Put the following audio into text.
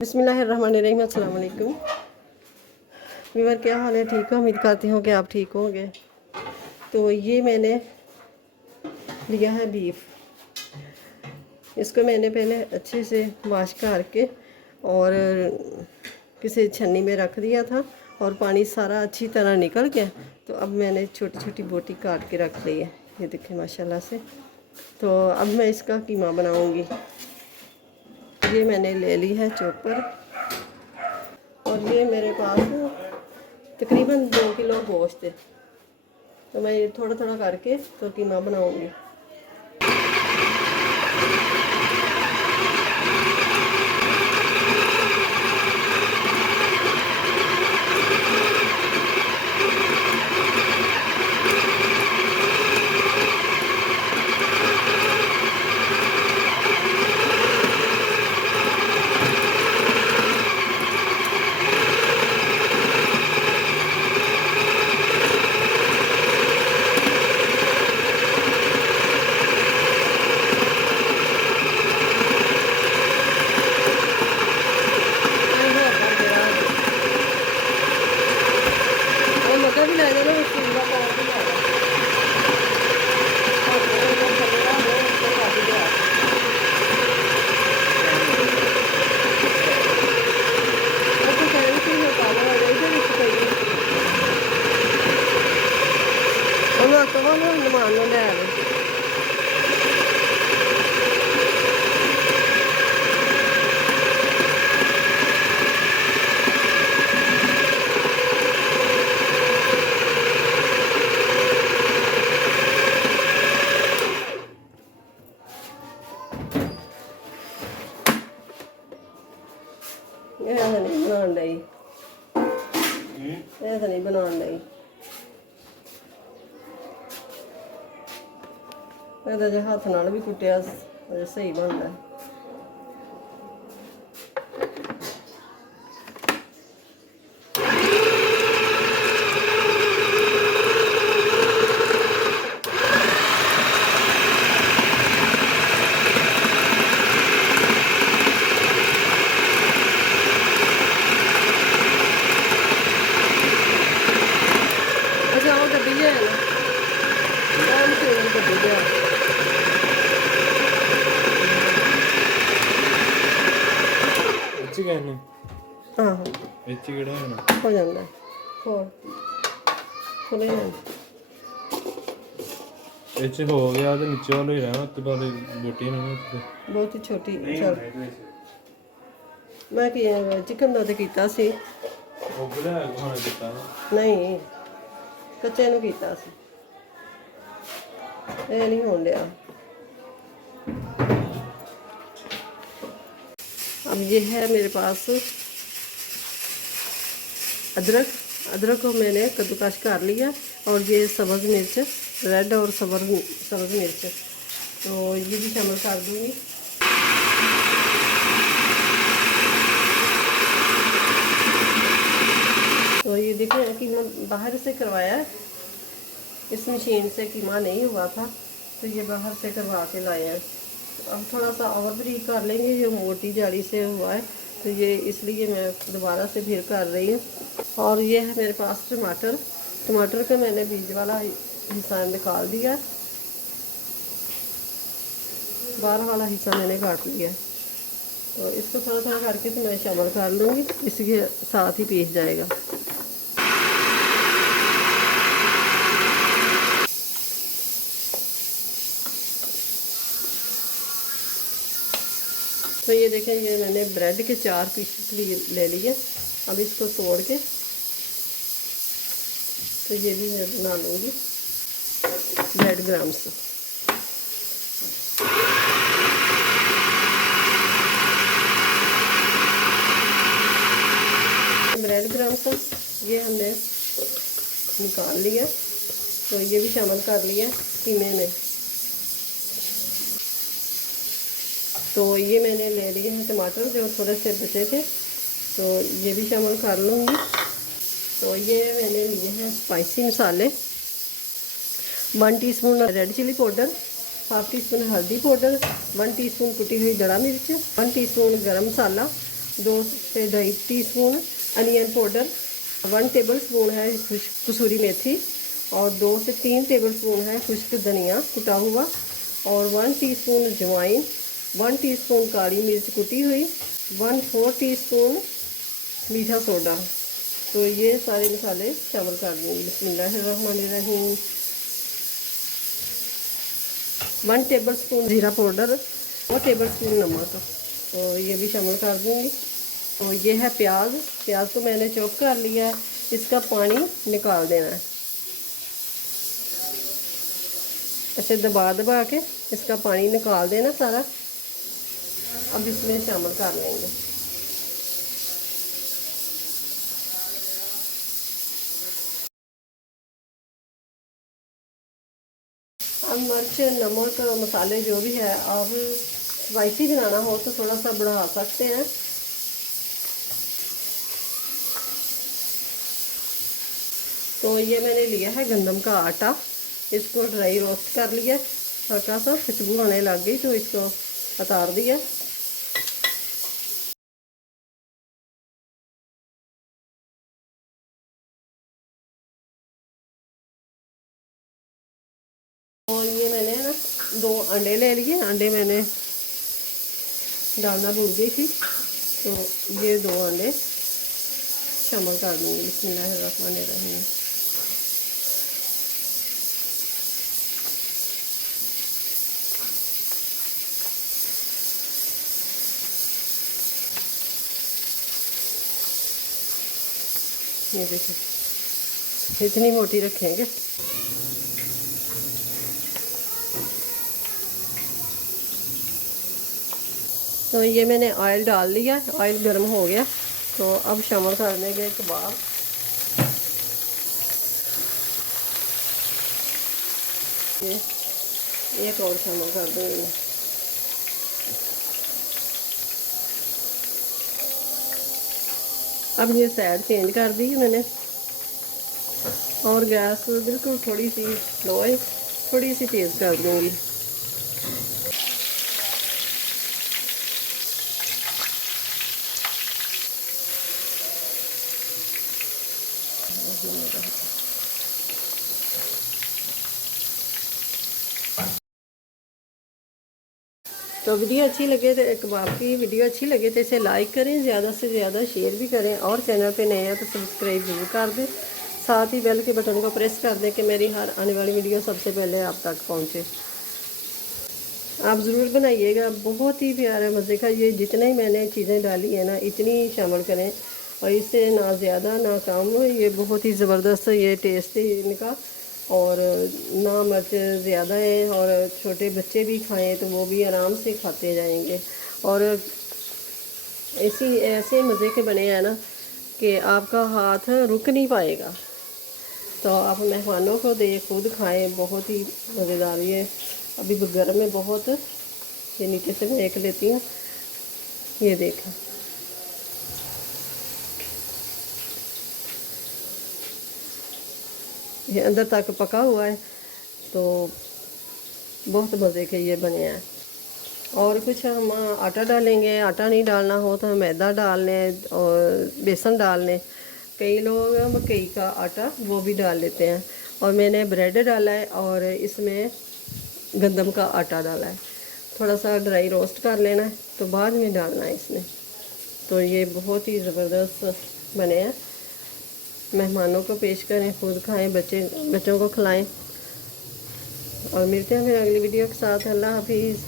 बिस्मिल्लाहिर्रहमानिर्रहीम। अस्सलाम वालेकुम व्यूअर, क्या हाल है? ठीक हो? उम्मीद करती हूँ कि आप ठीक होंगे। तो ये मैंने लिया है बीफ। इसको मैंने पहले अच्छे से वॉश करके और किसी छन्नी में रख दिया था और पानी सारा अच्छी तरह निकल गया। तो अब मैंने छोटी छोटी बोटी काट के रख ली है, ये देखें माशाल्लाह से। तो अब मैं इसका कीमा बनाऊंगी। ये मैंने ले ली है चॉपर और ये मेरे पास तकरीबन 2 किलो गोश्त है। तो मैं ये थोड़ा थोड़ा करके तो कीमा बनाऊंगी। मक्का भी ला देना, उसको पूरा पाव भी ला देना। नमान लै नहीं बनाने लगी, ऐसा नहीं बनाने लगी। जो हाथ नाल भी कुटिया सही बनता है। अच्छा वो डब्बी है ना, डब्बी है। आहो हो जाता है। खुले हो गया तो नीचे वाले ही रहना, तो वाले बोटी नहीं बहुत ही छोटी। चल मैं चिकन का तो किया सी, नहीं कच्चे नूं कीता सी, ये नहीं होने दिया। अब ये है मेरे पास अदरक। अदरक को मैंने कद्दूकस कर लिया और ये सब्ज़ मिर्च, रेड और सब्ज़ मिर्च, तो ये भी शामिल कर दूँगी। तो ये देखो कीमा बाहर से करवाया है, इस मशीन से कीमा नहीं हुआ था, तो ये बाहर से करवा के लाए हैं। तो अब थोड़ा सा और बारीक कर लेंगे, ये मोटी जाली से हुआ है, तो ये इसलिए मैं दोबारा से फिर कर रही हूँ। और ये है मेरे पास टमाटर। टमाटर का मैंने बीज वाला हिस्सा निकाल दिया, बाहर वाला हिस्सा मैंने काट लिया। तो इसको थोड़ा थोड़ा करके तो मैं शामिल कर लूँगी, इसके साथ ही पीस जाएगा। तो ये देखें, ये मैंने ब्रेड के 4 पीस ले लिए। अब इसको तोड़ के तो ये भी मैं बना लूँगी ब्रेड क्रम्स। ब्रेड क्रम्स ये हमने निकाल लिया, तो ये भी शामिल कर लिया कीमे में। तो ये मैंने ले लिए हैं टमाटर, जो थोड़े से बचे थे, तो ये भी शामिल कर लूँगी। तो ये मैंने लिए हैं स्पाइसी मसाले, 1 teaspoon red chilli powder, half teaspoon हल्दी पाउडर, 1 टीस्पून कुटी हुई दड़ा मिर्च, 1 टीस्पून गरम मसाला, 2 से 2.5 teaspoon onion powder, 1 table spoon है कसूरी मेथी और 2 से 3 टेबल स्पून है खुश्क धनिया कुटा हुआ और 1 टीस्पून अजवाइन, 1 टीस्पून काली मिर्च कुटी हुई, 1/4 टीस्पून मीठा सोडा। तो ये सारे मसाले शामिल कर देंगे। बिस्मिल्लाहिर्रहमानिर्रहीम। 1 टेबल स्पून जीरा पाउडर और टेबल स्पून नमक, तो ये भी शामिल कर दूँगी। तो ये है प्याज। प्याज को मैंने चॉप कर लिया है, इसका पानी निकाल देना है। ऐसे दबा दबा के इसका पानी निकाल देना सारा। अब इसमें शामिल कर लेंगे। अब मिर्च, नमक, मसाले जो भी है, आप स्पाइसी बनाना हो तो थोड़ा सा बढ़ा सकते हैं। तो ये मैंने लिया है गंदम का आटा, इसको ड्राई रोस्ट कर लिया, हल्का सा खुशबू आने लग गई तो इसको उतार दिया। और ये मैंने ना 2 अंडे ले लिए। अंडे मैंने डालना भूल गई थी, तो ये 2 अंडे शामिल कर दूँगी। बिस्मिल्लाहिर्रहमानिर्रहीम। ये देखिए इतनी मोटी रखेंगे। तो ये मैंने ऑयल डाल लिया, ऑयल गर्म हो गया। तो अब शामिल कर देंगे कबाब। ये एक और शामिल कर देंगे। अब ये साइड चेंज कर दी मैंने और गैस बिल्कुल थोड़ी सी लो है, थोड़ी सी तेज़ कर दूँगी। तो वीडियो अच्छी लगे तो कबाब की वीडियो अच्छी लगे तो इसे लाइक करें, ज़्यादा से ज़्यादा शेयर भी करें और चैनल पे नए हैं तो सब्सक्राइब ज़रूर कर दें। साथ ही बेल के बटन को प्रेस कर दें कि मेरी हर आने वाली वीडियो सबसे पहले आप तक पहुंचे। आप ज़रूर बनाइएगा, बहुत ही प्यारा मज़े का। ये जितना ही मैंने चीज़ें डाली है ना इतनी शामिल करें और इससे ना ज़्यादा ना कम। ये बहुत ही ज़बरदस्त ये टेस्ट है इनका और ना मिर्च ज़्यादा है और छोटे बच्चे भी खाएं तो वो भी आराम से खाते जाएंगे। और ऐसे मज़े के बने हैं ना कि आपका हाथ रुक नहीं पाएगा। तो आप मेहमानों को दे, खुद खाएं, बहुत ही मज़ेदार। ये अभी गर्म में बहुत। ये नीचे से मैं देख लेती हूँ, ये देखें ये अंदर तक पका हुआ है। तो बहुत मज़े के ये बने हैं। और कुछ हम आटा डालेंगे, आटा नहीं डालना हो तो मैदा डाल लें और बेसन डाल लें। कई लोग मकई का आटा वो भी डाल लेते हैं और मैंने ब्रेड डाला है और इसमें गंदम का आटा डाला है। थोड़ा सा ड्राई रोस्ट कर लेना है तो बाद में डालना है इसमें। तो ये बहुत ही ज़बरदस्त बने हैं। मेहमानों को पेश करें, खुद खाएं, बच्चों को खिलाएं। और मिलते हैं फिर अगली वीडियो के साथ। अल्लाह हाफिज़।